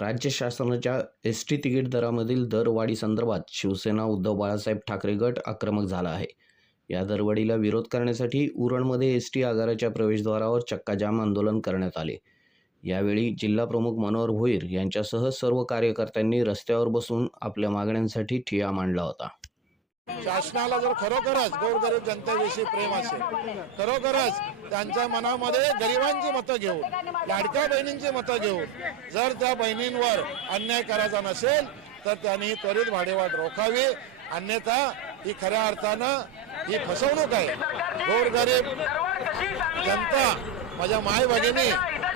राज्य शासनाच्या S T ticket दरामधील दरवाढीसंदर्भात शिवसेना उद्धव बाळासाहेब ठाकरे गट आक्रमक झाला आहे. या दरवाढीला विरोध करण्यासाठी उरणमध्ये एस टी आगाराच्या प्रवेशद्वारावर चक्काजाम आंदोलन करण्यात आले. यावेळी जिल्हाप्रमुख मनोहर भोईर यांच्यासह सर्व कार्यकर्त्यांनी रस्त्यावर बसून आपल्या मागण्यांसाठी ठिया मांडला होता. शासनाला जर खरोखरच गोरगरीब जनतेविषयी प्रेम असेल खरोखरच त्यांच्या मनामध्ये गरिबांची मतं घेऊन लाडक्या बहिणींची मतं घेऊन जर त्या बहिणींवर अन्याय करायचा नसेल तर त्यांनी त्वरित भाडेवाढ रोखावी. अन्यथा ही खऱ्या अर्थानं ही फसवणूक आहे. गोरगरीब जनता माझ्या माय भगिनी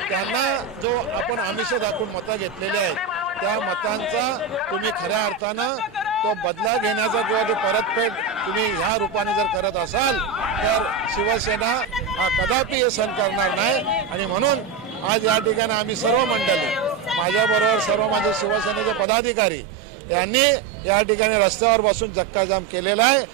त्यांना जो आपण आमिष दाखवून मतं घेतलेली आहेत त्या मतांचा तुम्ही खऱ्या अर्थानं तो बदला घेण्याचा किंवा ती परतफेड तुम्ही ह्या रूपाने जर करत असाल तर शिवसेना हा कदापि हे सहन करणार नाही. आणि म्हणून आज या ठिकाणी आम्ही सर्व मंडळी माझ्याबरोबर सर्व माझे शिवसेनेचे पदाधिकारी यांनी या ठिकाणी रस्त्यावर बसून चक्काजाम केलेला आहे.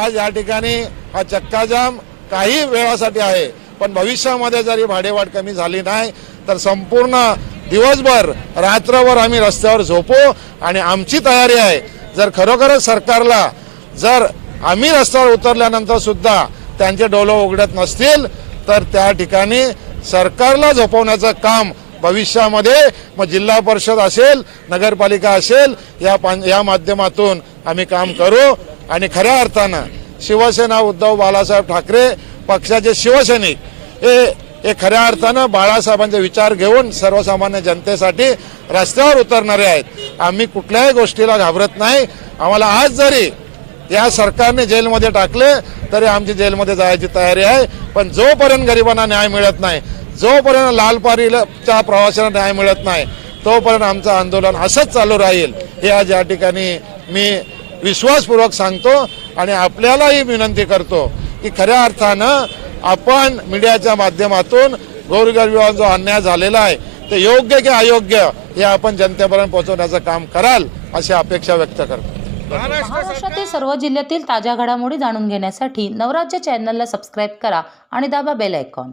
आज या ठिकाणी हा चक्काजाम काही वेळासाठी आहे पण भविष्यामध्ये जरी भाडेवाढ कमी झाली नाही तर संपूर्ण दिवसभर रात्रभर आम्ही रस्त्यावर झोपू आणि आमची तयारी आहे. जर खरोखरच सरकारला जर आम्ही रस्त्यावर उतरल्यानंतर सुद्धा त्यांचे डोलं उघडत नसतील तर त्या ठिकाणी सरकारला झोपवण्याचं काम भविष्यामध्ये मग जिल्हा परिषद असेल नगरपालिका असेल या पा- या माध्यमातून आम्ही काम करू. आणि खऱ्या अर्थानं शिवसेना उद्धव बाळासाहेब ठाकरे पक्षाचे शिवसैनिक हे हे खऱ्या अर्थानं बाळासाहेबांचे विचार घेऊन सर्वसामान्य जनतेसाठी रस्त्यावर उतरणारे आहेत. आम्ही कुठल्याही गोष्टीला घाबरत नाही. आम्हाला आज जरी या सरकारने जेलमध्ये टाकले तरी आमची जेलमध्ये जायची तयारी आहे. पण जोपर्यंत गरिबांना न्याय मिळत नाही जोपर्यंत लालपारीच्या प्रवाशांना न्याय मिळत नाही तोपर्यंत आमचं आंदोलन असंच चालू राहील. हे आज या ठिकाणी मी विश्वासपूर्वक सांगतो आणि आपल्यालाही विनंती करतो की खऱ्या अर्थानं आपण मीडियाच्या माध्यमातून गोरगरिबांचा जो अन्याय झालेला आहे ते योग्य की अयोग्य हे आपण जनतेपर्यंत पोहोचवण्याचं काम कराल अशी अपेक्षा व्यक्त करतो. महाराष्ट्रातील सर्व जिल्ह्यातील ताज्या घडामोडी जाणून घेण्यासाठी नवराज्य चॅनलला सबस्क्राईब करा आणि दाबा बेल आयकॉन.